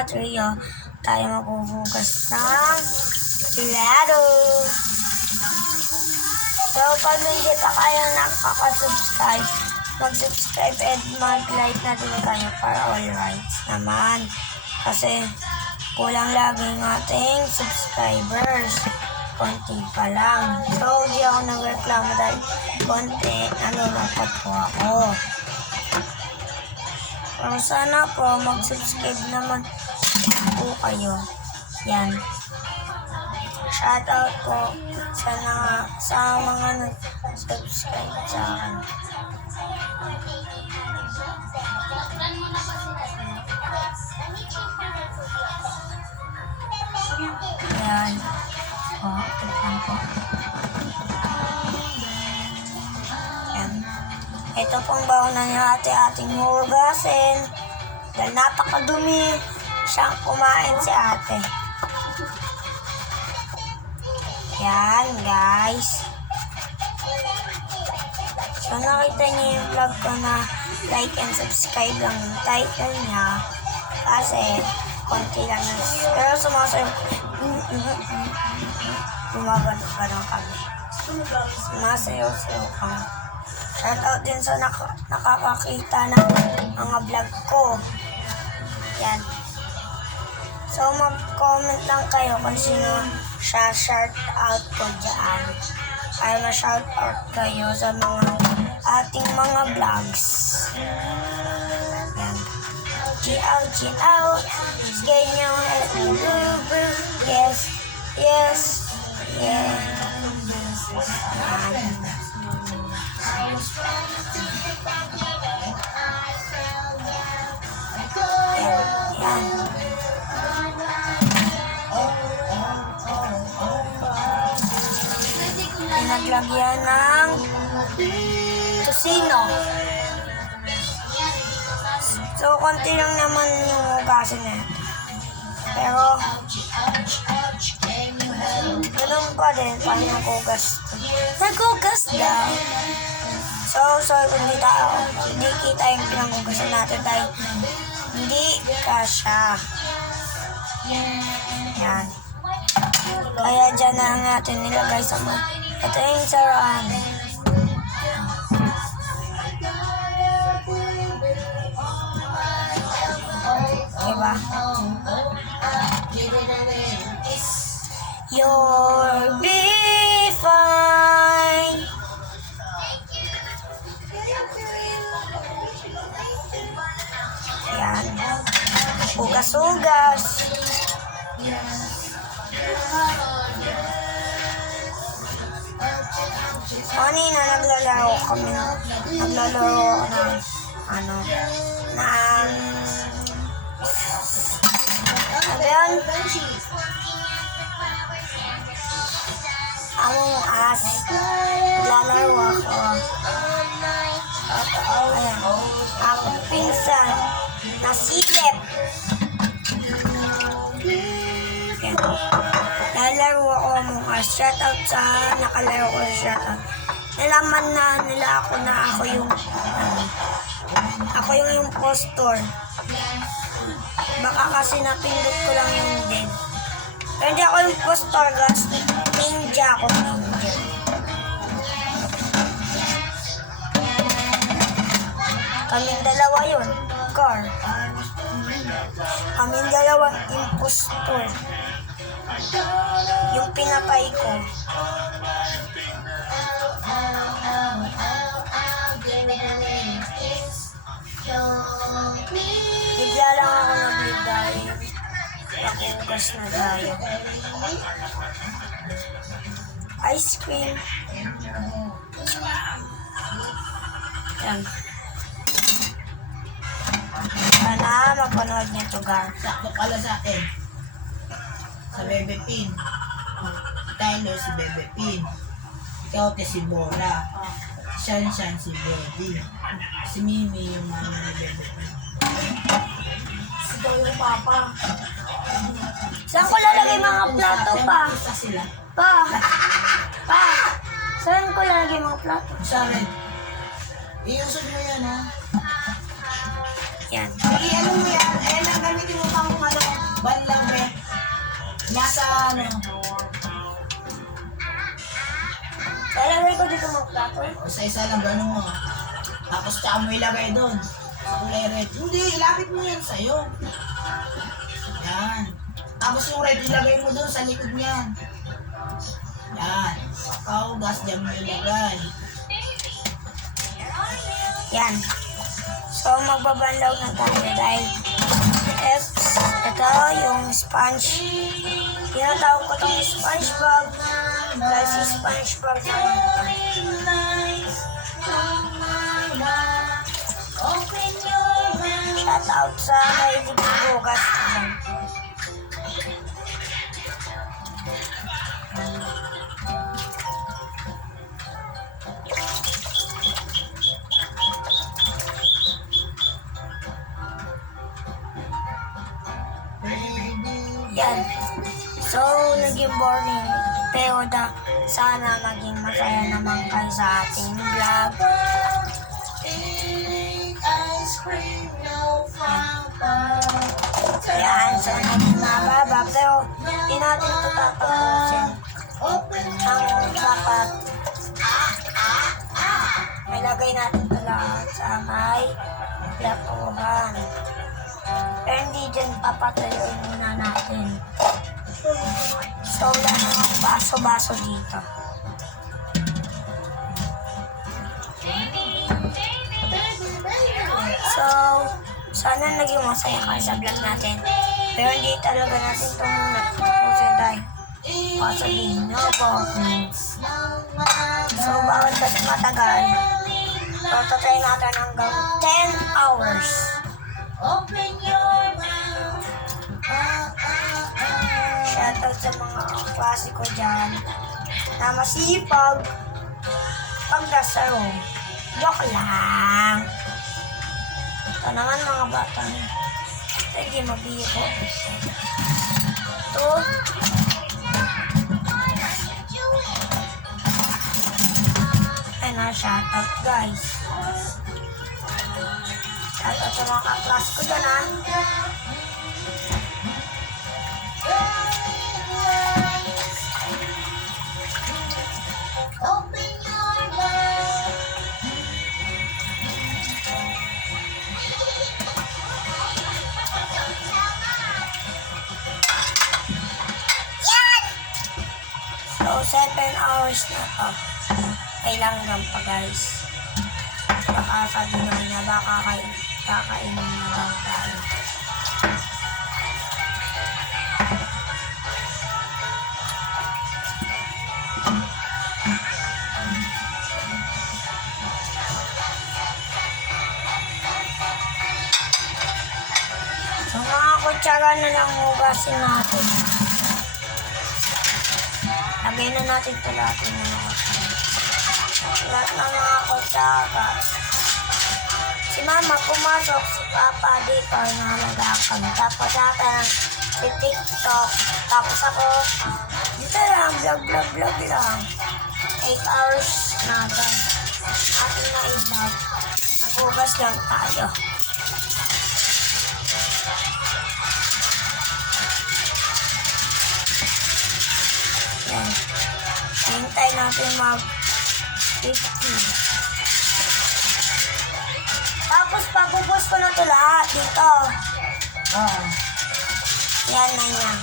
at Rio tayo maghuhugas ng plato. So, pag hindi pa kayo nakaka-subscribe, mag-subscribe and mag-like na din kayo para all rights naman. Kasi kulang lagi ng ating subscribers. Konti pa lang. So, di ako nagreklamo dahil konti, nalulungkot po ako. Pero sana po, mag-subscribe naman po kayo. Yan. Shoutout po sa mga nag-subscribe sa akin. Yan. Tignan po. Yan. Ito pong baonan niya ating hugasin. Dahil napakadumi siyang kumain si ate. Yan, guys. So, nakita niyo yung vlog ko na like and subscribe lang yung title niya. Kasi, konti lang yun. Pero sumasayo. Gumagano kami. Sumasayo-sayo kami. Shoutout din sa nakakakita ng mga vlog ko. Yan. So, mag-comment lang kayo kung sino siya shoutout ko dyan. Ay ma-shoutout kayo sa mga ating mga vlogs. Yan. G-out. Ganyan. Yes. Yes. Yes. Yan. Pinaglagyan ng tosino. So, konti lang naman yung hugasin na ito. Pero, ganun pa din paano naghugas. Naghugas daw. So kung hindi kita yung pinanghugasan natin dahil hindi kasya. Yan. Kaya dyan na natin nilagay sa mga. Ito yung saraan. Diba? You'll be fine. Yan. Hugas-hugas. Kanina naglalaro kami. Naglalaro ng Ayan. Among Us. Naglalaro ako. Ayan. Ako pinsan. Nasilip. Ayan. Naglalaro ako Among Us. Shoutout sa nakalaro ko sa shoutout. Nalaman na nila ako na ako yung impostor. Baka kasi napindot ko lang yung dead. Pero hindi ako impostor, guys. Ninja ako, ninja. Kaming dalawa yun. Car. Kaming dalawa impostor. Yung pinatay ko. Bigla lang ako nag-lead dahil nakugas na tayo. Ice cream. Yan. Sana mapanood niyo ito, Gar. Sakto pala sa akin. Sa Bebe Pin. Tyler si Bebe Pin. Ikaw si Bora. Shan si Bobby. Si Mimi yung mama ni Bebe Pin. Sigaw yung papa. Saan ko lalagay mga plato pa? Isa sila. Pa! Saan ko lalagay mga plato? Sa akin. Iusog mo yan, ha? Yan. Sige, ano mo yan? Ayan ang gamitin mo pang paano? Lalagay ko dito mga plato. Isa-isa lang ganun mo. Tapos tsaka mo ilagay doon. Sa kulay red. Hindi, ilapit mo yan sa'yo. Yan. Tapos yung red, ilagay mo doon sa likod niyan. Yan. Kaugas, dyan mo ilagay. Yan. So, magbabanlaw na tayo dahil ito yung sponge. Tinatawag ko itong SpongeBob. Dahil si SpongeBob shout out sa mahilig bugas. Yan. So, naging boring. Pero sana maging masaya naman kayo sa ating vlog. Yan. So, naging mababa. Pero, di natin ito tatapusin. Ang dapat, ilagay natin ito lahat sa may platuhan. Pero hindi dyan papatayuin muna natin. So, wala namang baso-baso dito. So, sana naging masaya kayo sa vlog natin. Pero hindi talaga natin itong natutusin dahil sabihin nyo po. So, bawat kasi matagal. So, tatry natin hanggang 10 hours. Open your mouth. Shoutout sa mga klase ko dyan na masipag pagdasaro. Joke lang. Ito naman mga bata. Hindi mabiro. Ito. Ay na, shoutout guys. Shoutout sa mga kaklase ko dyan ha. Open your mouth. So, 7 hours na to. Kailangan pa guys. Baka sabi naman niya, baka kakainin na lang tayo. So, mga kutsara na lang hugasin natin. Lagay na natin ito lahat ng mga lahat ng mga kutsara. Si mama pumasok, si papa dito, nalagaan kami. Tapos natin si TikTok. Tapos ako, dito lang, vlog lang. 8 hours na agad. Atin na i-vlog. Naghugas lang tayo. Yan. Hintay natin mag 50. Tapos pagubos ko na ito lahat dito. Oh. Yan na niya.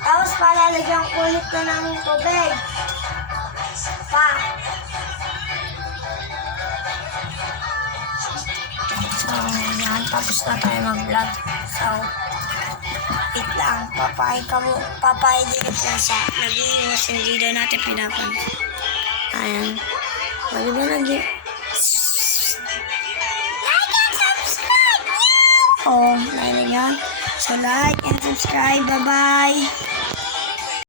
Tapos palalagyan ko ulit na namin tubig. Pa. So, yan. Tapos na tayo mag-vlog. So, wait lang. Papaedit lang sa nag-iiwas yung video natin pinapag. Ayan. Wala ba like and subscribe! Oh, like yan. So, like and subscribe. Bye-bye!